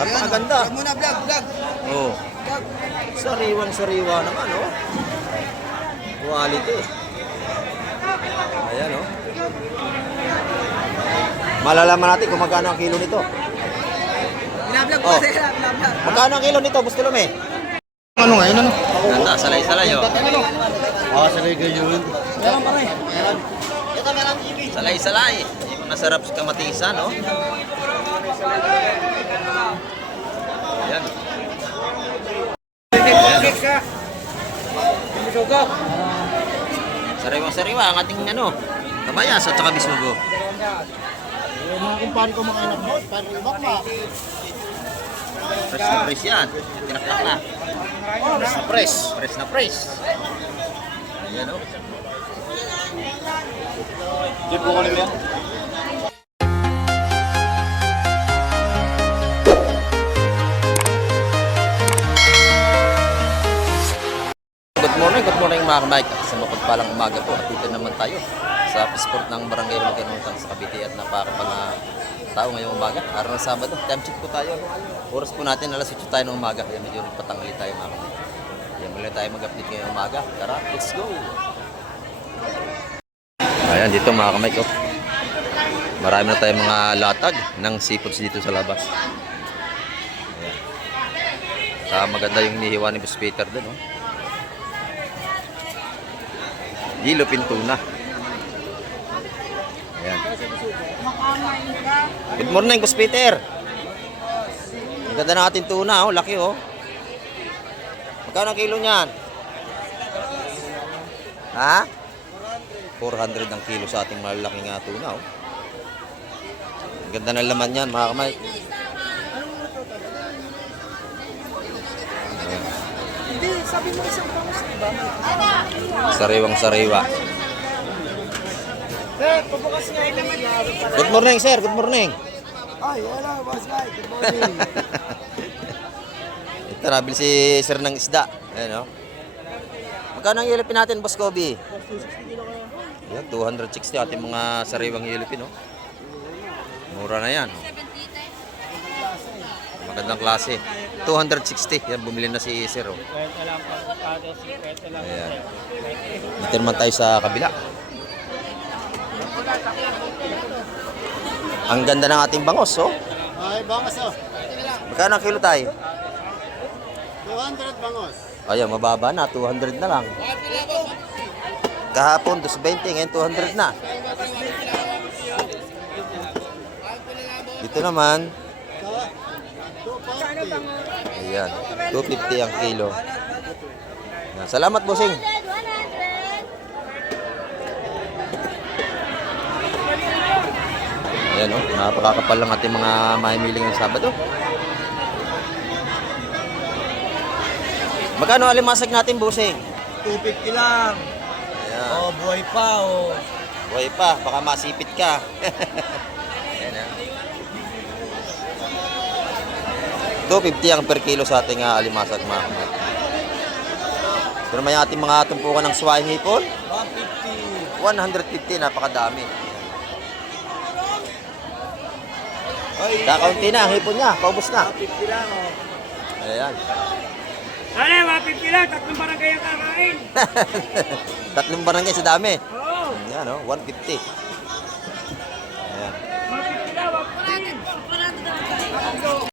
Napakaganda. Vlog muna, vlog. Oh. Sariwang-sariwa naman, oh. Quality. Ayan, oh. Malalaman natin kung magkano ang kilo nito. Binablog Oh. po sila, binablog. Magkano ang kilo nito, Boss Lume? Ano ngayon, ano? Ganda, salay-salay, oh. Salay kayo yun. Meron pa rin. Salay-salay. Yung masarap sa kamatisan, oh. Ayan. Sariwang-sariwa ang ating ano, kabayas at saka bisugo. Yung mga kumpare ko mga anak mo, parang bakla. Fresh na fresh yan. Tinaklak na. Fresh na fresh. Fresh na fresh. Ayan, oh. Di po ko yan. Good morning mga kamay. Sa mapagpalang umaga po, at dito naman tayo sa Pisport ng Barangay Magkanutang sa Cavite at napakapang tao ngayong umaga. Araw ng Sabado, time check po tayo. Oras po natin, alas 8 tayo ng umaga, kaya medyo nagpatangali tayo mga kamay. Kaya muli tayo mag-update ngayong umaga. Tara, let's go! Ayan, dito mga kamay ko. Marami na tayong mga latag ng seafoods dito sa labas. Ayan. Maganda yung nihiwa ni Boss Peter din, oh. Yellow tuna. Ayan. Good morning, Boss Peter. Ang ganda ng ating tuna, oh. Laki, oh. Magkano ang kilo niyan? Ha? 400 ang kilo sa ating malalaking tuna, oh. Ang ganda ng laman niyan, mga kamay. Sabi mo isang bangus, diba? Sariwang-sariwa. Sir, pabukas nga naman. Good morning, sir. Good morning. Ay, hello, boss guy. Good morning. Ito, nabil si sir ng isda. Ayan, oh. Magkano ang yelipin natin, Boss Kobe? Yan, 260 ating mga sariwang yelipin, oh. Mura na yan. Magandang klase. 260. Yan, bumili na si sir, oh. Ayan. Dito naman tayo sa kabila. Ang ganda ng ating bangos, oh. Ay, bangos oh. Magkano ang kilo tayo? 200 bangos. Ayan, mababa na. 200 na lang. Kahapon, 220. Ngayon, 200 na. Dito naman. Ayan, 250 ang kilo. Ayan, salamat, bossing. Ayan, oh, napakakapal lang ating mga mahimiling ng Sabado. Magkano alimasag natin, bossing? 250 lang. Ayan. Oh, buhay pa, oh. Buhay pa, baka masipit ka. Ayan, ah. 250 ang per kilo sa ating alimasag, mga kamay. Pero may ating mga tumpukan ng swine hipon. 150. 150, napakadami. Kakaunti na ang hipon niya, paubos na. 150 lang, oh. Ayan. Ano, 150 lang, tatlong barangay ang kakain. Tatlong barangay sa dami. Oo, Ayan, oh, 150. Ayan. 150 lang, 150.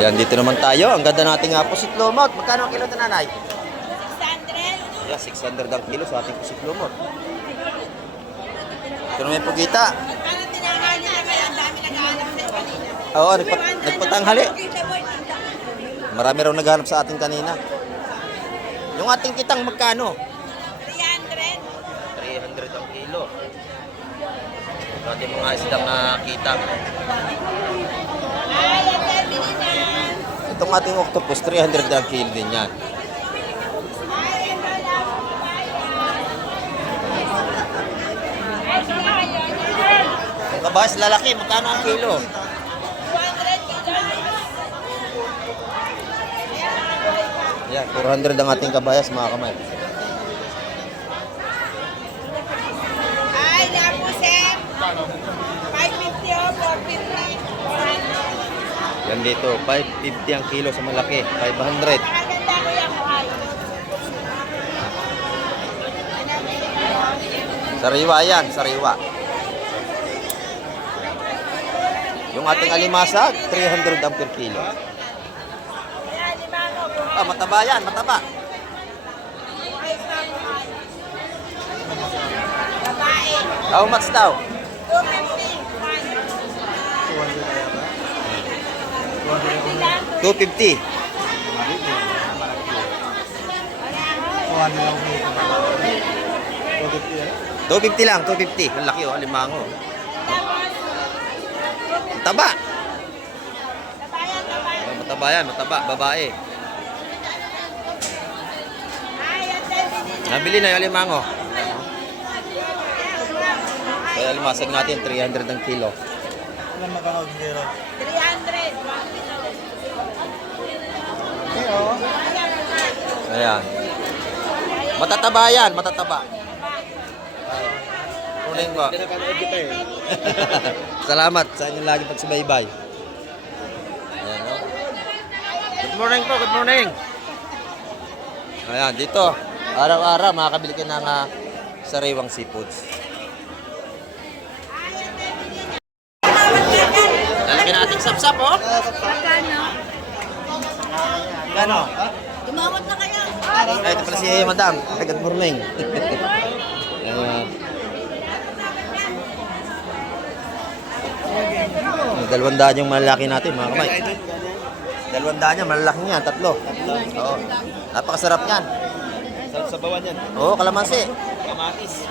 Ayan, dito naman tayo. Ang ganda nating pusit lumot. Magkano ang kilo ito, nanay? 600. Yeah, 600 ang kilo sa ating pusit lumot. Ito naman yung pugita. Ano tinanghali na kaya ang dami nag-aanap sa'yo kanina? Oo, nagpatanghali. Marami raw naghanap sa ating kanina. Yung ating kitang magkano? 300. 300 ang kilo. Ito ating mga isdang kitang. Ay, ang dami nila. Itong ating octopus, 300 ang kilo din yan. Yung kabahas lalaki, magkano ang kilo? 200 Yan, 400 ang ating kabayas, mga kamay. Ay, napo, sir. 550 o 450. 400. Yan dito, 550 ang kilo sa malaki, 500. Sariwa yan, sariwa. Yung ating alimasag, 300 ang per kilo. Ah, mataba yan, mataba. How much daw? 250. 250 lang, 250. Ang laki oh, alimango. Mataba. Oh, mataba yan, mataba, babae. Nabili na yung alimango. Kaya alimasag natin, 300 ang kilo. Ilan magkakaw zero? 300. Ayan. Matataba yan, matataba. Kunin ko. Pinapanood kita eh. Salamat sa inyong lagi pagsubaybay. Ayan, no? Good morning po, good morning. Ayan, dito. Araw-araw makakabili ka ng sariwang seafoods. Lalaki na ating sapsap, oh. Gano? Tumawag na kayo. Ay, ito pala si Madam. Ay, good morning. Ayan. 200 yung malalaki natin, mga kamay. 200 yan, malalaki yan, 3. Oo. Napakasarap yan. Sarap sa bawan yan. Oo, kalamansi. Kamatis.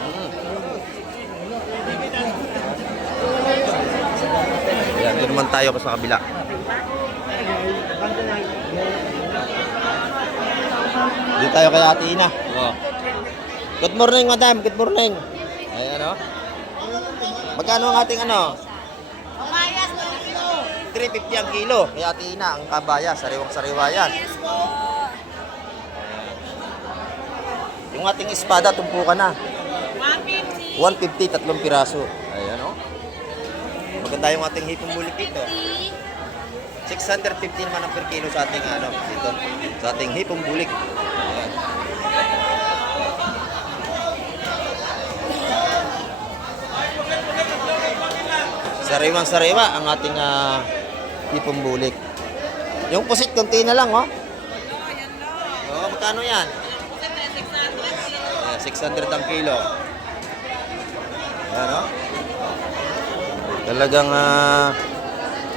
Ayan, doon naman tayo pa sa kabila. Dito tayo kay Ate Ina. Oo. Good morning, Madam. Good morning. Ayan, o. Magkano ang ating ano? Pamayas ng kilo. 350 ang kilo. Kay Ate Ina, ang kabaya. Sariwang-sariwa yan. Yes po. Yung ating espada, tumpukan na. 150. 150, 3 piraso. Ayan, o. Maganda yung ating hipong bulik dito. 650 naman ang per kilo sa ating ano, dito. Sa ating hipong bulik. Ayan. Sariwang-sariwa ang ating hipong bulik. Yung pusit, konti na lang, oh. Oo, magkano yan? 600 ang kilo. Ayan, oh. Talagang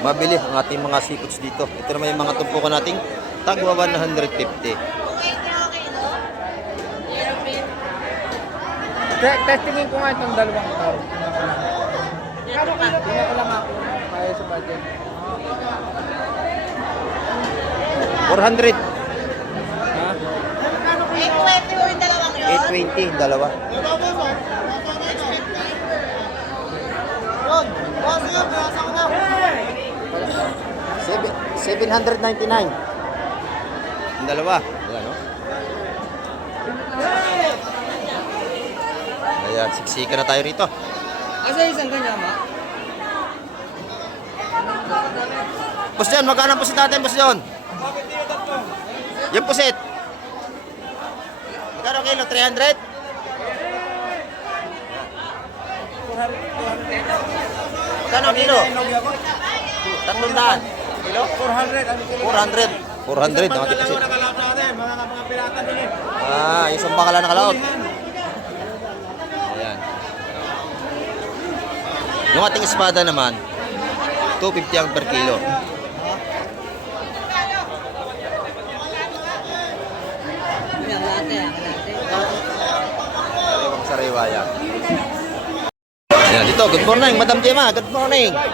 mabili ang ating mga seafoods dito. Ito naman yung mga tumpukan nating tagwa 150. Testingin ko nga itong dalawang ito. Kano kilo? Hindi ko lang ako. Kaya sa budget. 400. Ha? 820 yung dalawang yun. 820, dalawa. Sebe- 799. Ang dalawa. Ayan, no? Ayan, siksika na tayo rito. Asa isang ganyan, ma? Boss John, magkano ang pusit natin, Boss John? Yung pusit. Magkano kilo? 300? Magkano kilo? 300. Kilo? 400. 400 ang ating pusit. Mga pirata din eh. Ah, isang bakala nakalaot. Ayan. Yung ating espada naman, 250 ang per kilo. Sariwang sariwa yan. Ayan, dito, good morning, Madam Gemma, good morning. Ayan,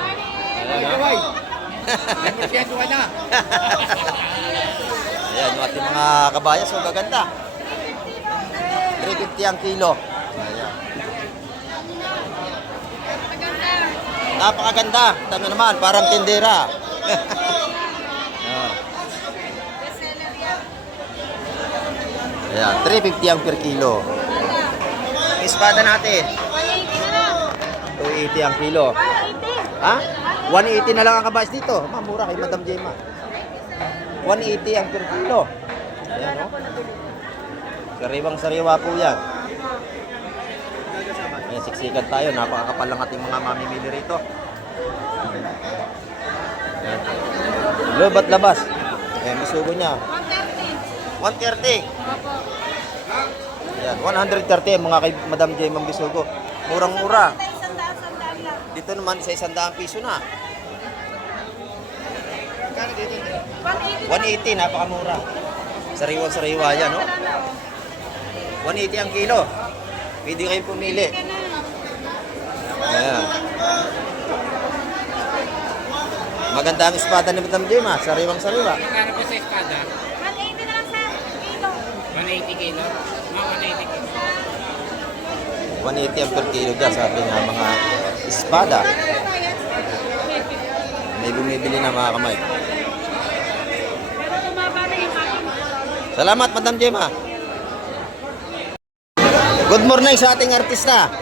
ayan, yung ating mga kabayas, so gaganda. 350 ang kilo. Ayan. Napakaganda. Tama naman, parang tindera. Ayan, 350 ang per kilo. Espada natin. 280 ang kilo. Ha? 180 na lang ang kabayas dito. Mura kay Madam Gemma. 180 ang per kilo. Ayan, oh. Sariwang-sariwa po yan. Ayan, siksikan tayo. Napakakapal lang ating mga mamimili rito. Ayan. Lobat labas. Ayan, masugo niya. 130. Ayan, 130 ang mga kay Madam Gemma Bisugo. Murang-mura. Dito naman sa 100 piso na. 180, napakamura. Sariwa-sariwa yan, no? 180 ang kilo. Pwede kayong pumili. Ayan. Maganda ang espada ni Madam Gemma. Sariwang-sariwa. Magkano po sa espada? 180 na lang sa kilo. 180 kilo? Mga 180 kilo. 180 ang per kilo dyan sa ating mga espada. May bumibili na mga kamay. Pero tumaba na yung aking. Salamat, Madam Gemma. Good morning sa ating artista.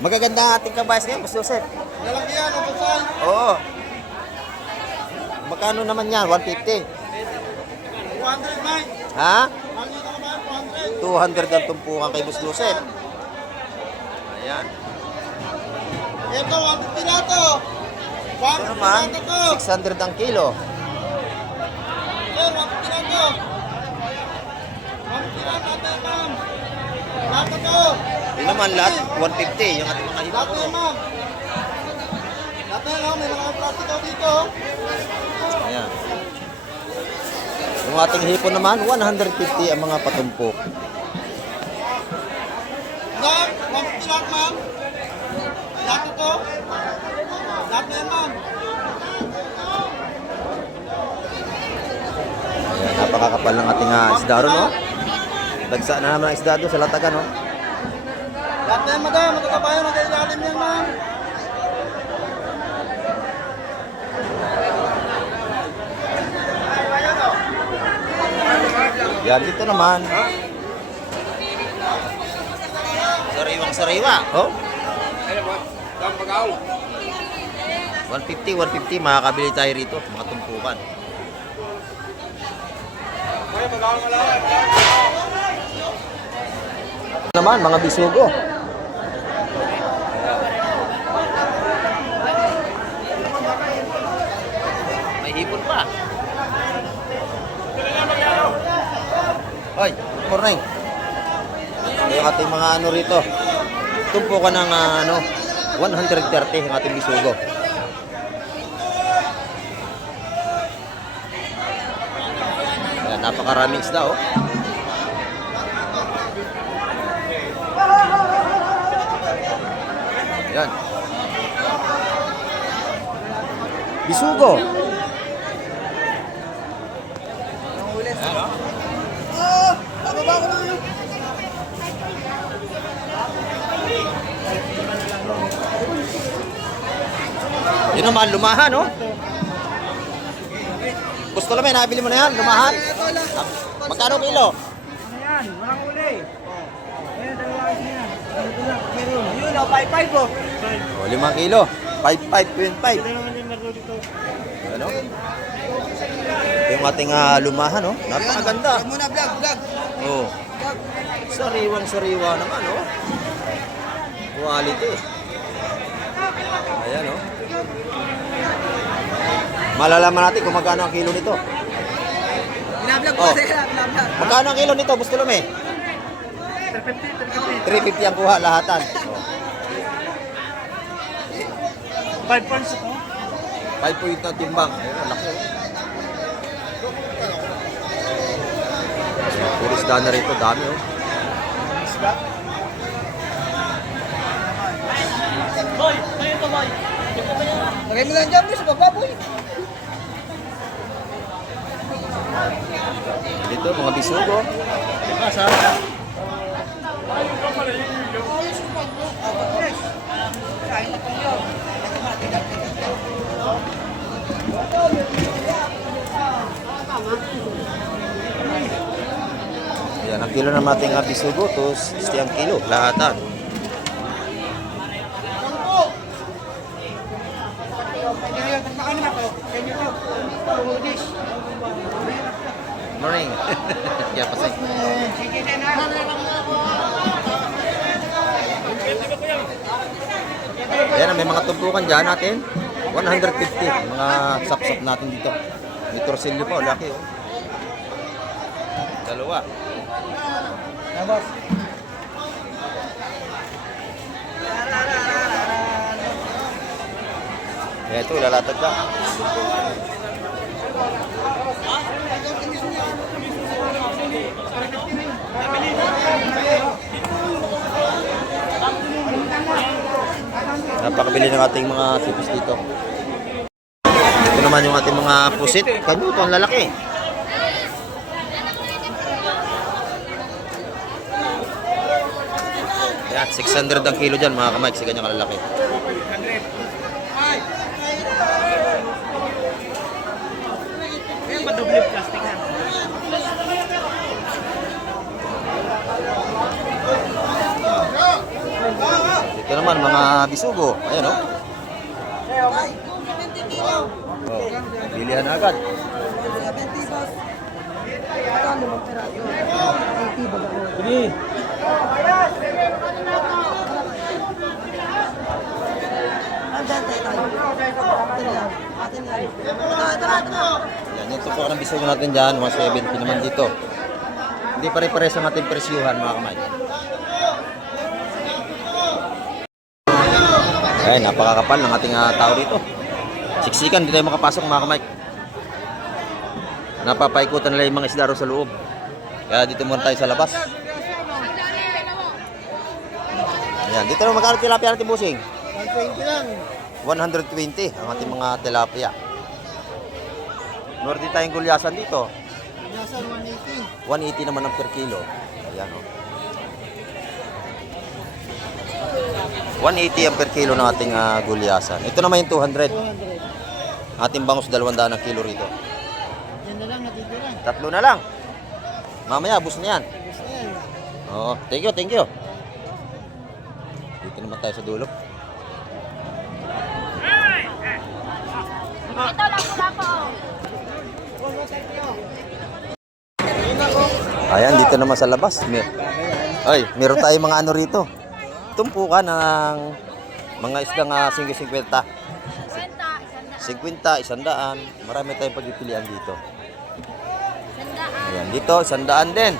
Magaganda ang ating kabayas ngayon, Boss Joseph. Lalaki yan, ang pasay. Oo. Magkano naman yan? 150? 200 man. Ha? Ang ito naman, 200 ang tumpukan kay Boss Joseph. Ayan. 200. Ito, 150 na ito. Ito naman, 600 ang kilo. Sir, 150 na ito. 150 na ito, ma'am. Lahat ito. Yun naman, lahat 150. Yung ating mga Lahat hito. ito, ma'am. Lahat ito, may mga plastic dito. Ayan. Yung ating hipon naman, 150 ang mga patumpok. Ma'am, 150 lahat, ma'am. Lahat ito. Lahat na yan, ma'am. Ayan, napakakapal ng ating isda ron, no? Dagsa na naman ang isda doon sa latagan, no? Lahat na yan, madam. Matatabayan, mag-ilalim yan, ma'am. Yan, dito naman. Sariwang-sariwa. Oh? 150, 150. Makakabili tayo rito. Mga tumpukan. Naman, mga bisugo. May hipon pa. Hoy, good morning. Ito yung ating mga ano rito. Tumpukan ng 130 ang ating bisugo. Ayan, napakaraming isda, oh. Ayan. Bisugo. Yun naman, lumahan, no? Gusto naman, nabili mo na yan, lumahan. Magkano kilo? Ayan, walang uli. Ayan, dalawa kasi yan. Ito lang, meron. Yun, 5-5 po. O, 5 kilo. 5.5. Ito naman yung meron dito. Ano? Ito yung ating lumahan, no? Napakaganda. Vlog muna, vlog. Oh. Sariwang-sariwa naman, oh. Quality. Ayan, oh. Malalaman natin kung magkano ang kilo nito. Binablog Oh. binablog. Magkano ang kilo nito, Boss Tulome? 350 ang kuha, lahatan. Oh. 5 pounds ito. 5 point ang timbang. Ayun, ang laki, oh. Puro isda na rito, dami, oh. Lagay mo lang dyan, boy, sa baba, boy. Dito, mga bisugo. Yan, ang kilo ng ating bisugo, to 60 ang kilo, lahatan. Morning. Kaya pasay. Ayan, may mga tumpukan dyan natin. 150. Mga sap-sap natin dito. May torsilyo pa, laki oh. Dalawa. Kaya ito, ilalatag ka. Napakabili ng ating mga sipis dito. Ito naman yung ating mga pusit. Kanuto, ang lalaki. Yan, 600 ang kilo dyan mga kamay. Kasi ganyan kalalaki. Madoble plastic na. Ito naman mga bisugo. Ayan o. Oh, bilihan na agad. Sige. Yan, yung tupo ng bisugo natin dyan. 170 naman dito. Hindi pare-pares ang ating presyuhan mga kamay. Ay, napakakapal ng ating tao dito. Siksikan, hindi tayo makapasok mga kamay. Napapaikutan nila yung mga isda ro sa loob. Kaya dito muna tayo sa labas. Ayan, dito na magkano tilapia natin, busing? 120 lang. 120 ang ating mga tilapia. Meron din tayong gulyasan dito. Nasa 180. 180 naman ang per kilo. Ayan o. 180 ang per kilo ng ating gulyasan. Ito naman yung 200. 200. Ating bangus 200 ang kilo rito. Yan na lang natitira. 3 na lang. Mamaya, bus na yan. Gusto yan. Oo, thank you, thank you. Dito naman tayo sa dulo. Ito lang po po. Ayan, dito naman sa labas. Ay, meron tayong mga ano rito. Tumpukan ng mga isdang 50. 50, 100. Marami tayong pagpipilian dito. Ayan, dito, 100 din.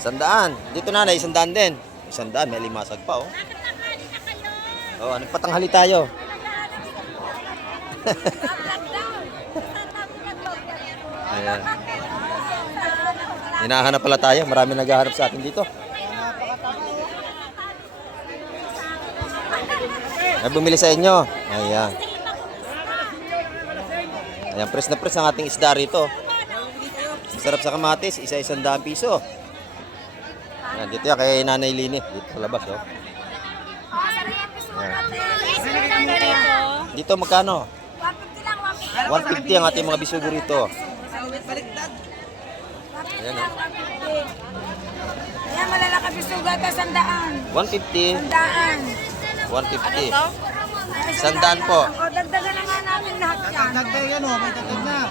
100. Dito na, 100 din. 100, may limasag pa, oh. Oh, anong patanghali tayo? Ayan. Hinahanap pala tayo. Marami naghahanap sa atin dito. May bumili sa inyo. Ayan. Ayan, press na press ang ating isda rito. Sarap sa kamatis. Isa 100 piso. Ayan, dito yan kay Nanay Lini. Dito sa labas, oh. Ayan. Dito magkano? 150 ang ating mga bisugo rito. Ayan, oh. Ayan, malalaki bisuga ito, 100. 150. 100. 150. 100 po. O, dagdagan na nga namin lahat yan. Dagdag yan o. May dagdag na.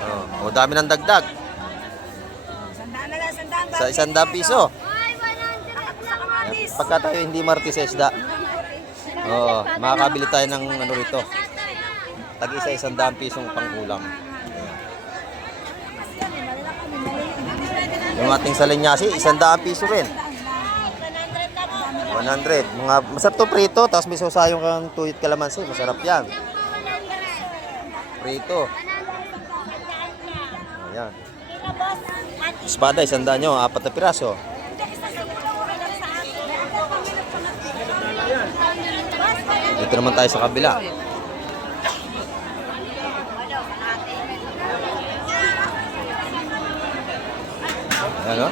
Oh, oh, dami ng dagdag. 100 na lang, 100. Sa 100 piso. Sa kamatis. Pagka tayo hindi martis sa isda. Oo, makakabili tayo ng ano rito. Tag-isa 100 pisong pangulam. Yung ating salinyasi, 100 piso rin. 100. Mga masarap to prito, tapos may susayong kang tuyot kalamansi. Masarap yan. Prito. Ayan. Espada, 100 nyo, 4 na piraso. Dito naman tayo sa kabila. Ano?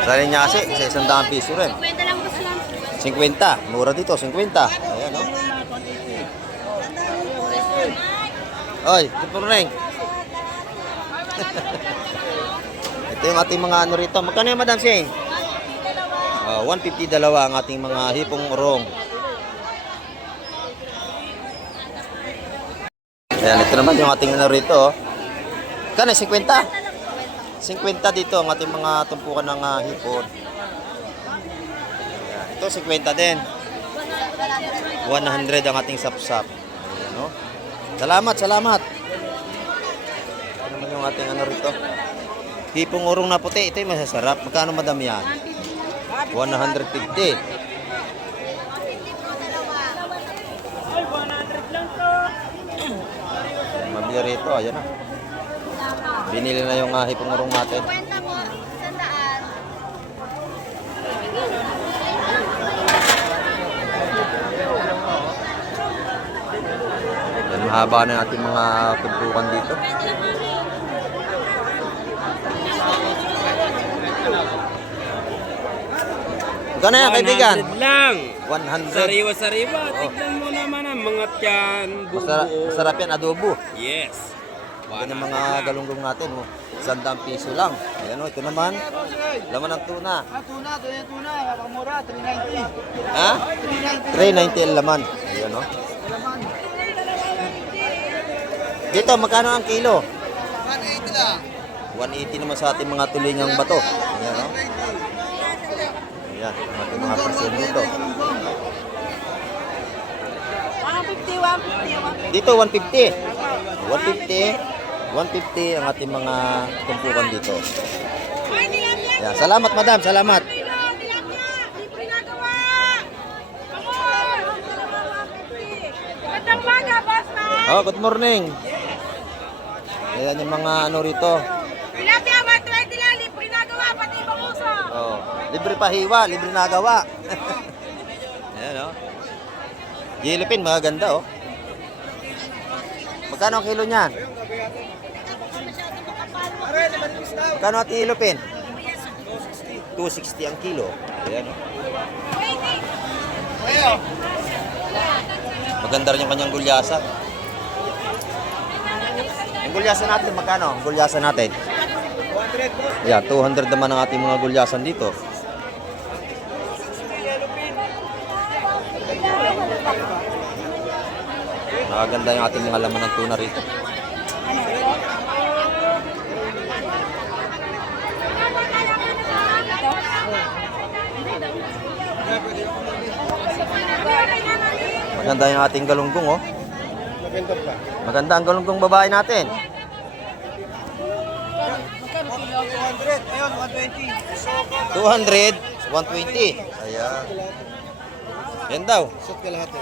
Sali niya kasi, isa 100 piso rin. 50 lang po siya. 50. Mura dito, 50. Ayan, no? Oy, ito rin. Ito yung ating mga ano rito. Magkano yung Madam Sing? 150 dalawa ang ating mga hipong urong. Ayan, ito naman yung ating ano rito. Kano, 50? 50 dito ang ating mga tumpukan ng hipon. Ayan, ito 50 din. 100 ang ating sapsap. Ayan, no? Salamat, salamat. Ito naman yung ating ano rito. Hipong urong na puti, ito yung masasarap. Magkano madam yan? 150. Mabili rito, ayan na. Binili na yung hipong urong natin. Kwenta mo, 100. Yan, mahaba na ating mga tumpukan dito. Magkano yan, kaibigan? 100 lang. 100. Sariwa-sariwa. Tignan mo naman ang mga tiyan. Buo. Masarap yan, adobo. Yes. Yan yung mga galunggong natin. Oh. 100 piso lang. Ayan o, ito naman. Laman ng tuna. Tuna, ito yung tuna. Mura, 390. Ha? 390 ang laman. Ayan o. Dito, magkano ang kilo? 180 lang. 180 naman sa ating mga tulingang bato. Ayan o. Ayan, ang ating mga parcel dito. 150, 150, 150. Dito, 150. 150 ang ating mga tumpukan dito. Ayan, salamat madam, salamat. Magandang umaga, boss man. Oh, good morning. Ayan yung mga ano rito. Tilapia, 120 lang. Libre nagawa, pati ibang uso. Oh, libre pa hiwa, libre nagawa. Ayan oh. Yellowfin, magaganda oh. Magkano ang kilo niyan? Magkano ang yellowfin? 260 ang kilo. Ayan oh. Maganda rin yung kanyang gulyasan. Yung gulyasan natin, magkano? Ang gulyasan natin? 200. Yeah, 200 naman ang ating mga gulyasan dito. Maganda yung ating mga laman ng tuna rito. Maganda yung ating galunggong oh. Maganda ang galunggong babae natin. 200, ayun, 120. 200, 120. Ayan. Yan daw. Sat kalahati.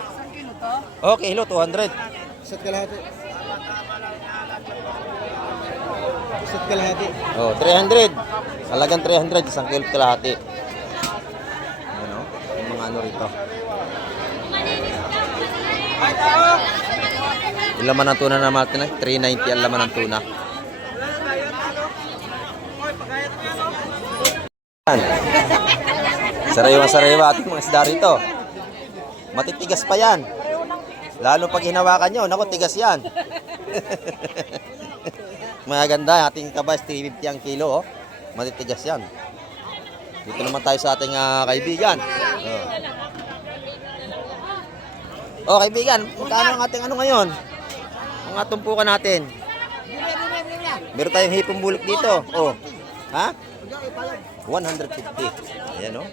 Okay, kilo 200. Sat kalahati. Sat kalahati. Oh, 300. Halagang 300, isang kilo kalahati. Ano? Yung mga ano rito. Yung laman ng tuna na natin ay 390 ang laman ng tuna. Yan. Sariwa-sariwa ating mga isda rito. Matitigas pa yan. Lalo pag hinawakan nyo, naku, tigas yan. Maganda, ating kabas, 350 ang kilo. Oh. Matitigas yan. Dito naman tayo sa ating kaibigan. Oh, kaibigan, magkano ang ating ano ngayon? Ang atumpukan natin. Meron tayong hipong bulok dito. Oh. Ha? 150. Ayan, oh.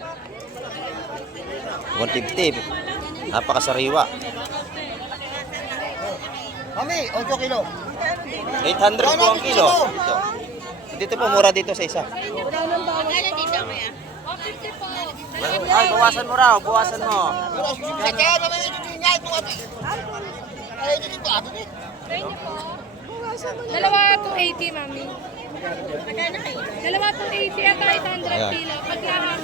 150. Napakasariwa. Mami, 8 kilo. 800 po ang kilo. Dito. Dito po, mura dito sa isa. Magkano dito, kuya? 150 po. Ay, bawasan mo raw, bawasan mo. Kaya naman yung nga ito ate. Ay, dito ate. Dalawa 280, mami. Dalawa 280 at 800 kilo. Pagkakakas.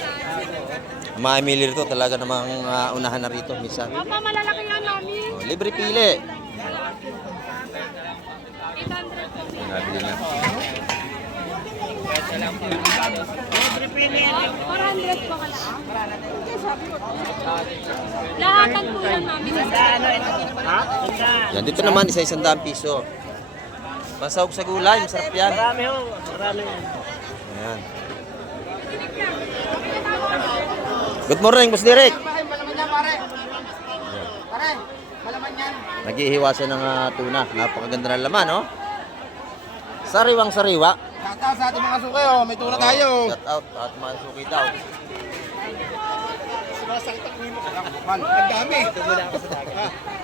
Ang mga Emily rito talaga namang unahan na rito minsan. Papa, malalaki yan, mami. Oh, libre pili. 800 po. Nabili na. 400 po ka lang. Lahatan po yan, mami. Yan, dito naman isa-100 piso. Masahog sa gulay, masarap yan. Marami ho. Marami. Ayan. Good morning, Boss Derek. Pare, malaman yan, pare. Pare, malaman yan. Naghihiwa siya ng tuna. Napakaganda ng laman, oh. Sariwang sariwa. Shout out sa ating mga suki, oh. May tuna tayo. Shout out at mga suki daw. Ang dami.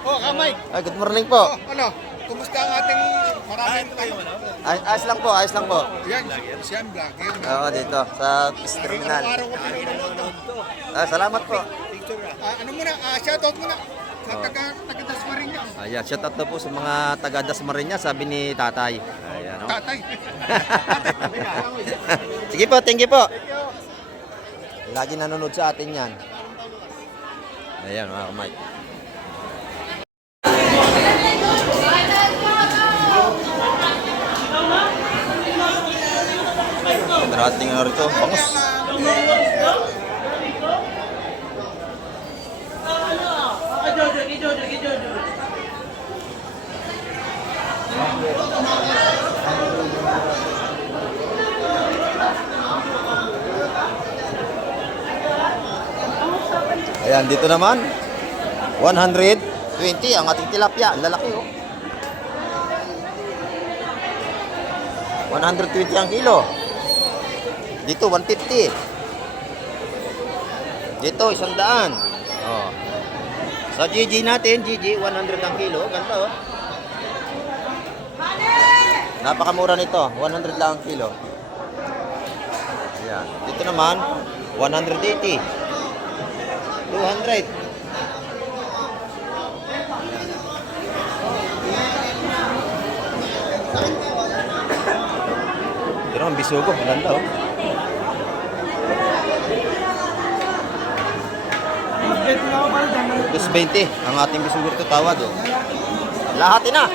Oh, kamay. Ay, good morning po. Ano? Kumusta ang ating maraming Ayos lang po, ayos lang po. Yan, siya ang vlogger. Oo, dito sa terminal. Araw ko pinanonood to. Salamat po. Ano muna, shoutout muna sa taga-Dasmariñas. Ayan, shout out daw po sa mga taga Dasmariñas, sabi ni Tatay. Ayan, oh. Tatay. Sige po, thank you po. Lagi nanonood sa atin yan. Ayan, mga kamay. Darating na rito, bangus. Ayan, dito naman 120 ang ating tilapia, ang lalaki oh. 120 ang kilo. Dito 150. Dito 100. Oh. Sa GG natin, GG 100 ang kilo, ganda oh. Napakamura nito, 100 lang ang kilo. Ayan. Dito naman 180. 200. Pero ang bisugo, ganda oh. Plus 20 ang ating bisugo ito tawad oh. Lahat na.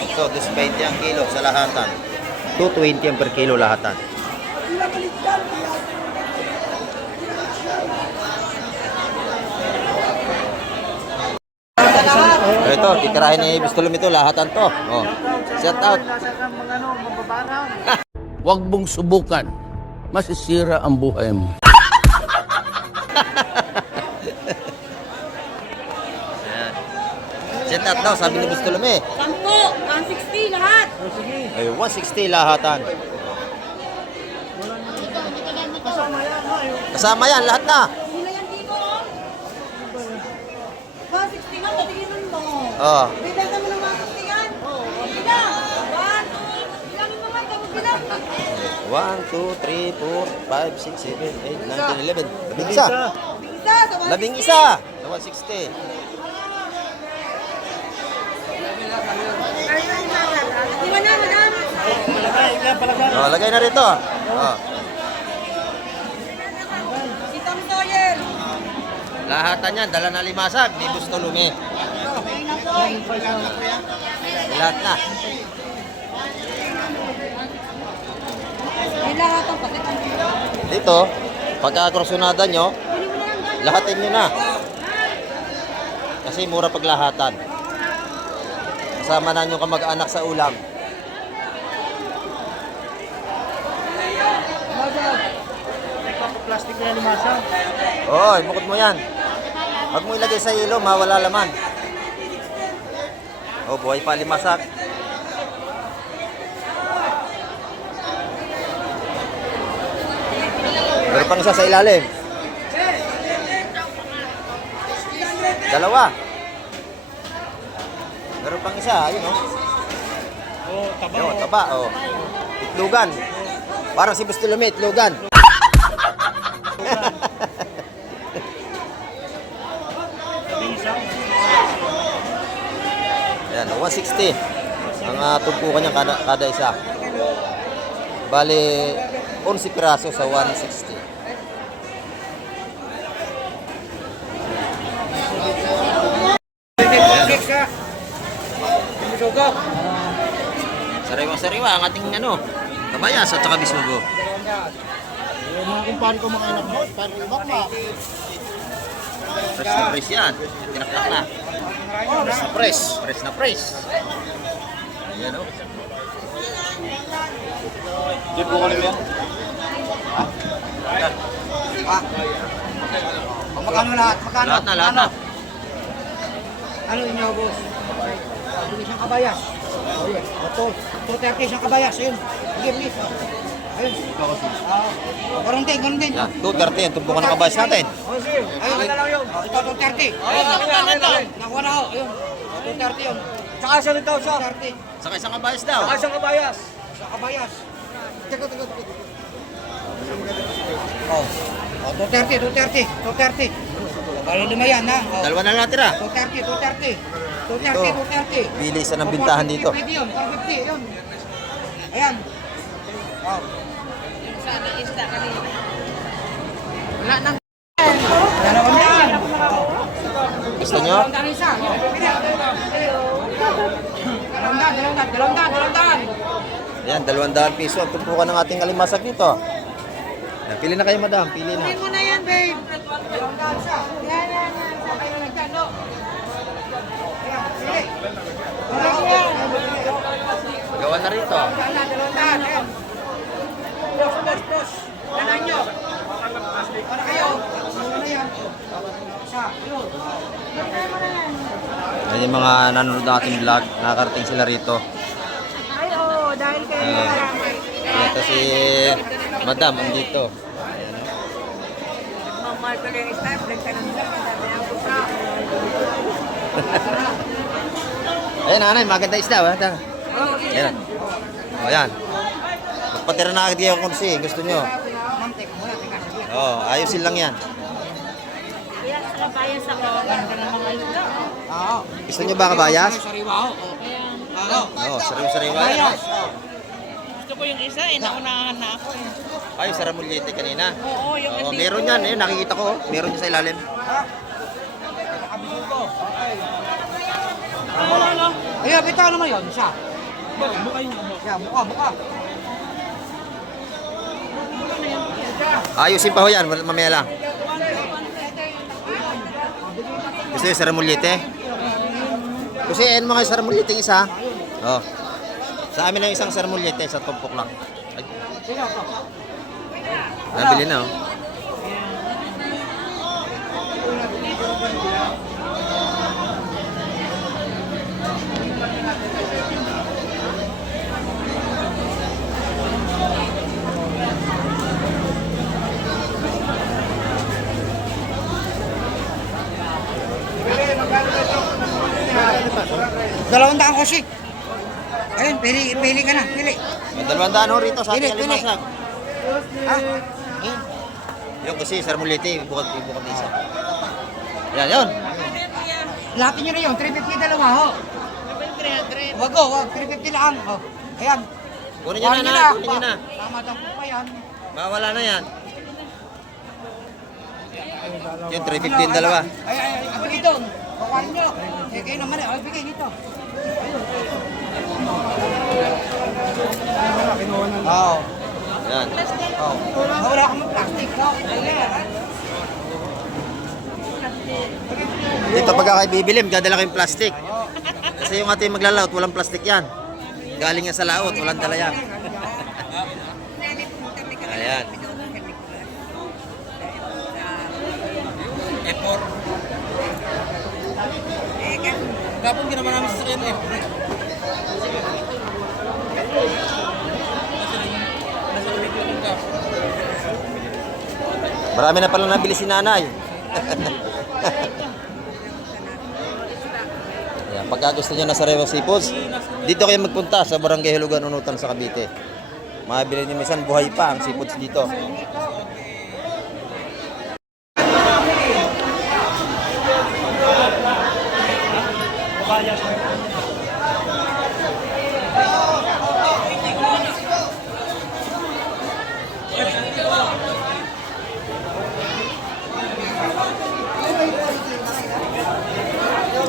Ito, 220 ang kilo sa lahatan. 220 ang per kilo lahatan. Ito, titirahin ni Bistolom ito, lahatan to. Oh. Shout out. Huwag mong subukan. Masisira ang buhay mo. Shout out daw, sabi ni Bistolom eh. 160 lahat. Ay, 160 lahatan. Kasama yan, lahat na. Sila yan dito. 160 lang, patingin mo. Oh. Bibenta mo ng 160 yan. Bilang. 1, 2, bilangin mo nga, tapos bilang. 1, 2, 3, 4, 5, 6, 7, 8, 9, 10, 11. Labing isa. Isa sa 160. Labing isa. Sa 160. Di ba na, madam? Oh, lagay na rito. Oh. Sitang Sawyer. Lahatan yan, dala na limasag ni Bistolom eh. Okay na po. Lahat na. May lahat ang patit. Dito, pagka-krosonada nyo, lahatin nyo na. Kasi mura paglahatan. Kasama na nyo kamag-anak sa ulam. Plastic na limasa. Oo, bukod mo yan. Huwag mo ilagay sa ilo, mawala laman. Oh, buhay pa limasak. Meron pang isa sa ilalim. Dalawa. Meron pang isa, ayun oh. Oh, taba. Ayun, taba, oh. Itlugan. Parang si Bistolom, itlugan. Ayan, 160. Ang tugpukan niya kada isa. Bali, 11 piraso sa 160. Sariwang-sariwa ang ating ano, kabayas at saka bisugo. Mga kumpare ko mga anak mo, paano ibak ma? Fresh na fresh yan. Tinaktak na. Press na press. Press na press. Ayan o. Di po kunin mo yan. Magkano lahat? Magkano? Lahat na. Ano inyo, boss? Bilis ng kabayas. Oh, yeah. Ito. 230 isang kabayas. Ayun. Sige, bilis. Ayun. Ganun din. Yan, 230 yan. Tumpukan ng kabayas natin. Ayun. Ito, 230. Ayun. Nakuha na ako. Ayun. 230 yun. Tsaka isa rin daw siya. 230. Saka isang kabayas daw. Tsaka isang kabayas. Isang kabayas. Teka. Oh. 230. Balo lima yan, ha? Oh. Dalawa na lang natira. 230. Bilisan ng bintahan dito. Pwede yun, 450 yun. Ayan. Oh. Sana isda kanina. Wala nang Dalawa na yan. Gusto nyo? Dalawang isa. Yun, pwede. Dalawang daan. Ayan, 200 piso ang tumpukan ng ating alimasag nito. Ayan, pili na kayo, madam. Pili na. Kunin mo na yan, babe. Dalawang daan siya. Yan. Sabay na nagdaan, no? Ayan, sige. Gawa na rito. Dalawang daan. Ayan. Dos. Ganaan nyo. Para kayo. Ano na yan? Isa. Yun. Ayan yung mga nanonood ng ating vlog. Nakakarating sila rito. Ay, oo, dahil kayo marami. Ito si madam, andito. Mamahal ko lang yung staff, nagtanong-tanong, madami ang pusa. Ayan, nanay, maganda isda. Ayan. Ayan. O, ayan. Magpatira na agad kayo kung gusto nyo. Ayusin lang yan. Yan, sa kabayas ako. Ganda ng mga isda. Oo. Gusto nyo ba kabayas? Sariwa ako. Oo. Oo, sariwa-sariwa yan. Gusto ko yung isa, naunahan na ako. Ay, saramulyete kanina. Oo, yung Oo, meron yan. Eh, nakikita ko. Meron yan sa ilalim. Ayun, bitaw naman yun. Isa. Yan, mukha. Ayusin pa ho yan. Mamaya lang. Gusto yung saramulyete? Kasi ayan mga saramulyete isa. Oh. Sa amin lang isang saramulyete, sa tumpok lang. Ay. Nabili na oh. Dalawang daan ko si. Ayun, pili ka na. Pili. May 200 ho rito sa ating Pili. alimasag. Ha? Ayun. Yung kasi saramulyete, bukod isa. Yan. Lahatin nyo na yun. 350 dalawa ho. 300. Wag. 350 lang. Oh. Ayan. Kunin nyo Kunin na. Kunin nyo na. Tama daw po pa yan. Mawala na yan. Yung 315 dalawa. Ay, bigay doon. Kukuhanin nyo. Eh, kayo naman. Ay, bigay dito. Oo. Yan. Oo. Wala kang plastic. No? Dito pagka kayo bibili, magdadala kayong plastic. Kasi yung ating maglalaot, walang plastic yan. Galing yan sa laot, walang dala yan. Ayan. Kapag ginawa namin sa sakyan eh. Marami na pala nabili si nanay. Ayan, pagka gusto nyo na sa Rewa Seafoods, dito kayo magpunta sa Barangay Hulugan, Unutan sa Cavite. Mabili nyo minsan buhay pa ang seafoods dito.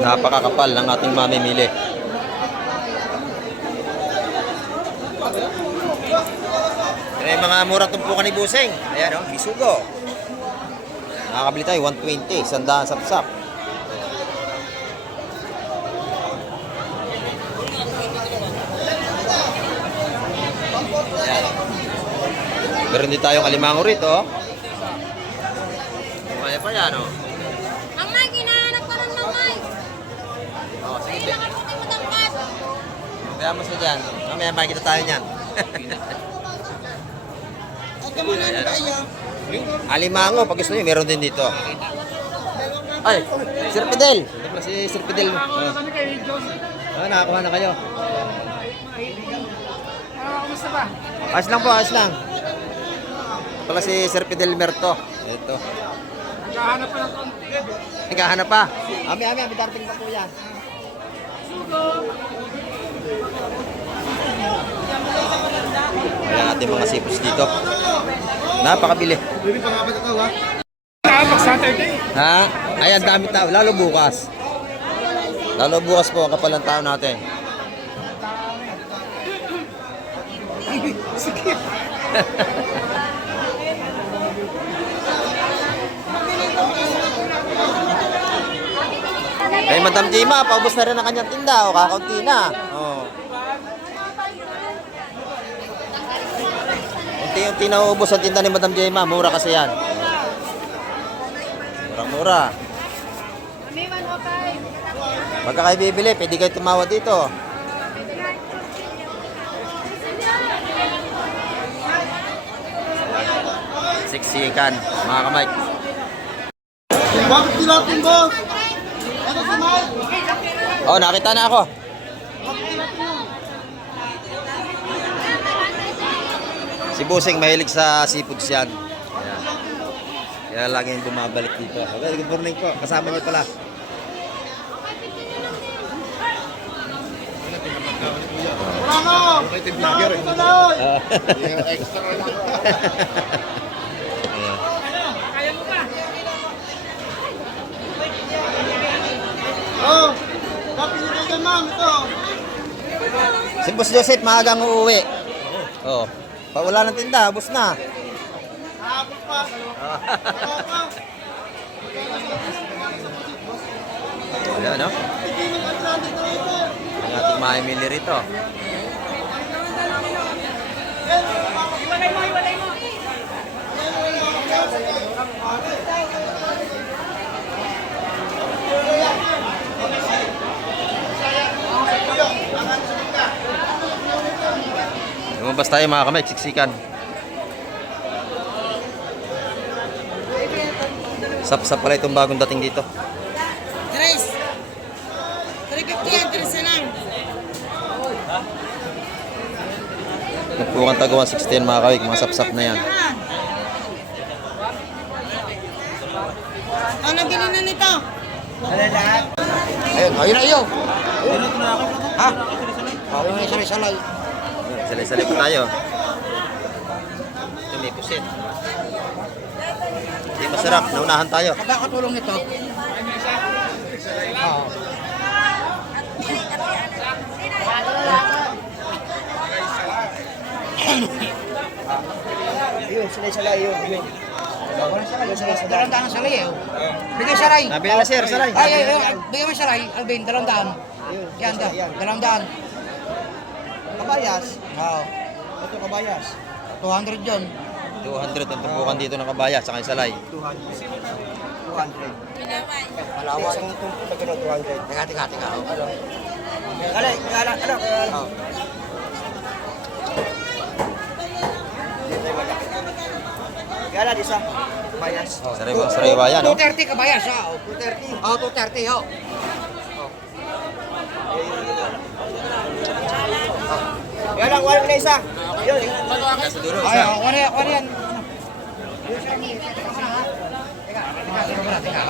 Napakakapal ng ating mamimili. Ito yung mga mura tumpukan ni Buseng. Ayan o, bisugo. Nakakabili tayo, 120, 100 sapsap. Meron din tayong alimango rito. Oh. Kaya pa yan, oh. Mang Mike, hinahanap ka ng Mang Mike. Oh, Ay, sige. nakaputi mo tangkad. Kaya mo siya dyan. Mamaya makikita tayo niyan. Huwag ka muna ng tayo. Alimango, pag gusto niyo, meron din dito. Ay, Sir Fidel. Ito pala si Sir Fidel. Oh. Kami kay John. Nakakuha na kayo. Kamusta ba? Ayos lang po, ayos lang. Ito pala si Sir Fidel Merto. Ito. Naghahanap pa ng konti. Naghahanap pa. Ami, darating pa po yan. Ayan natin mga sipos dito. Napakabili. Pag Saturday. Ha? Ayan, dami tao. Lalo bukas. Lalo bukas po ang kapalang tao natin. Kay Madam Jema, paubos na rin ang kanyang tinda. O, kakaunti na. Oh. Unti-unti na uubos ang tinda ni Madam Jema. Mura kasi yan. Murang-mura. Pagka kayo bibili, pwede kayo tumawad dito. Siksikan, mga kamay. Bakit tilapin, boss? Ito si Mike. Oh, nakita na ako. Si Busing mahilig sa seafoods yan. Ayan. Kaya laging bumabalik dito. Okay, good morning po. Kasama niyo pala. Wala na. Wala na tuloy. Oh, dapat nyo kayo, ma'am. Ito. Si Boss Joseph maagang uuwi. Oh. Pa wala ng tinda, bus na. Habol pa. Habol pa. Ayan, no? Hindi nyo kayo lang dito rito. Ang ating mamimili rito. Lumabas tayo mga kamay, siksikan. Sap-sap pala itong bagong dating dito. Tres. 350 yan, Tres na lang. Nagpukan tago 160 yan mga kawig, mga sap-sap na yan. Ang nabili na nito. Ayun, ayun na iyo. Ha? Ayun na salay-salay. Salay-salay pa tayo. Ito may pusit. Hindi masarap, naunahan tayo. Pagkakatulong nito. Oo. Ayun, salay-salay yun. Dalang-daan ang salay eh. Bigay saray. Nabili na sir, salay. Ay, bigay mo saray. Alvin, dalang-daan. Yan, dalang-daan. Kabayas. Oo. Ito kabayas. 200 yun. 200 ang tumpukan dito ng kabaya, saka yung salay. 200. Malawan. Isang tumpok na gano'n, 200. Teka. Ano? Ano? Gala, isa. Kabayas. Sariwa yan, no? 230 kabayas, ha? 230. Oo, 230, ho. Gala, wala na isa. Yun. Nasa dulo, Ay, isa. wala yan. Teka.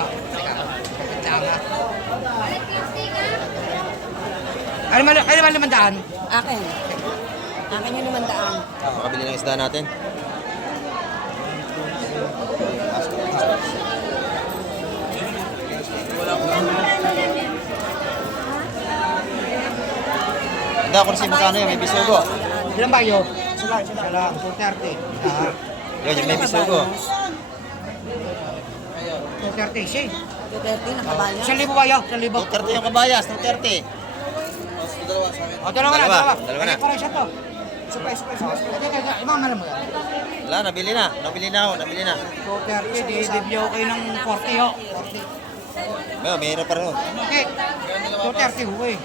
Ano naman 500? Akin. Akin yung 500. Makabili ng isda natin. Hindi ako kasi magkano yun, may bisugo. Ilan ba yun? Sila lang, 230. Yun, yung may bisugo. 230, siya. 230 na kabayan. 1,000 ba yun? 1,000. 230 yung kabayas, 230. O, dalawa na. Dalawa na. Parang siya to. Teka, imamala mo yan. Wala, nabili na. Nabili na ako, nabili na. 230, di-debut kayo ng 40 ho. 40. Mayroon pa rin. oh. Okay. 230 ho eh.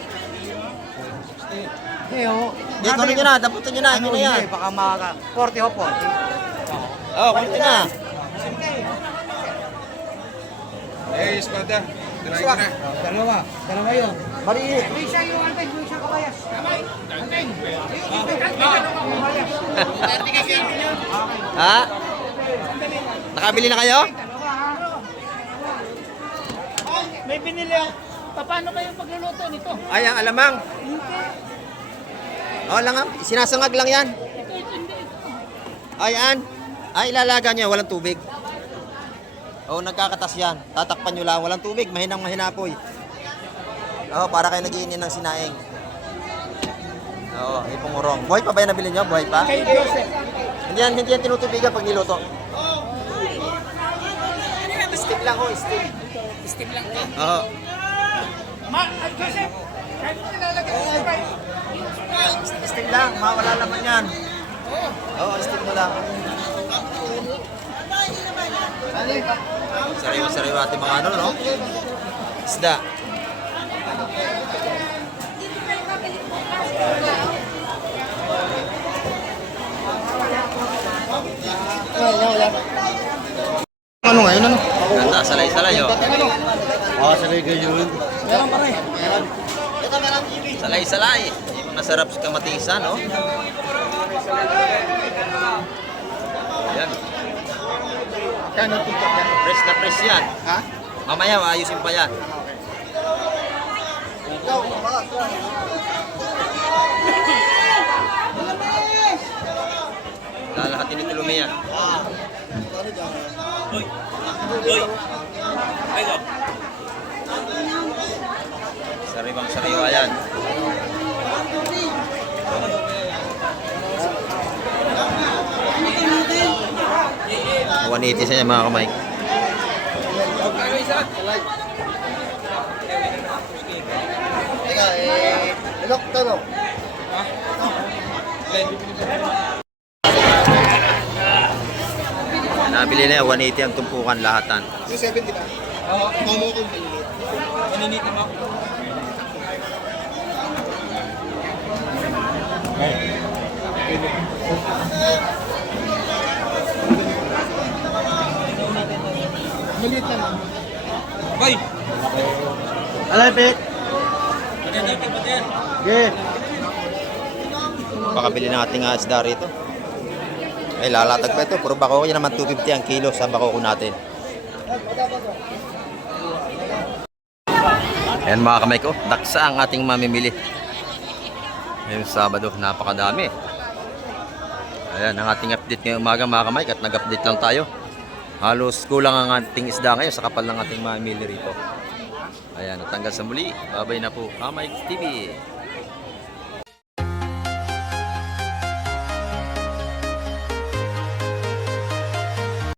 Okay ho. Hindi, kunin nyo na. Daputin nyo na. Ano na yan? Hindi, baka maka 40 ho, 40. Oo, kunin nyo na. Eh, espada. Swak. Dalawa. Dalawa yun. Maliit. May isa yung antay. May isa kabayas. Antay. Ha? Nakabili na kayo? May binili ako. Paano kayo pagluluto nito? Ay, ang alamang. Oo lang nga. Sinasangag lang yan. Ay, an. Ay, ilalaga niya. Walang tubig. Oo, nagkakatas yan. Tatakpan nyo lang. Walang tubig. Mahinang mahinapoy. Oo, para kayo nagiinin ng sinaing. Oo, ipungurong. Buhay pa ba yung nabili nyo? Buhay pa? Kay Joseph. Hindi yan tinutubigan pag niluto. Steam lang ho, steam. Steam lang din. Oo. Joseph, kahit mo nilalagay sa sabay. Steam lang, mawala naman yan. Oo, steam mo lang. Sariwa-sariwa ating mga ano, no? Isda. Ano ngayon, ano? Ganda, salay-salay, oh. Salay kayo yun. Salay-salay. Masarap sa kamatisan, no? Yan. Press na press yan. Ha? Mamaya, ayusin pa yan. Lalahatin ni Tulumi yan. Sariwang sariwa yan. Waniti sa niya mga kamay. Teka, ilok, tulong. Nabili na yan, 180 ang tumpukan lahatan. Yung 70 ba? Oo. Momo ko yung Maninita mo. Maliit lang. Bay! Alay, Pete. Yeah. Baka bili ng ating isda rito. Ay, lalatag pa ito. Puro bako naman 250 ang kilo sa bako natin. Ayan mga kamay ko, daksa ang ating mamimili. Ngayong Sabado, napakadami. Ayan, ang ating update ngayong umaga mga kamay, at nag-update lang tayo. Halos kulang ang ating isda ngayon sa kapal ng ating mamimili rito. Ayan, at hanggang sa muli, babay na po, Kamay TV.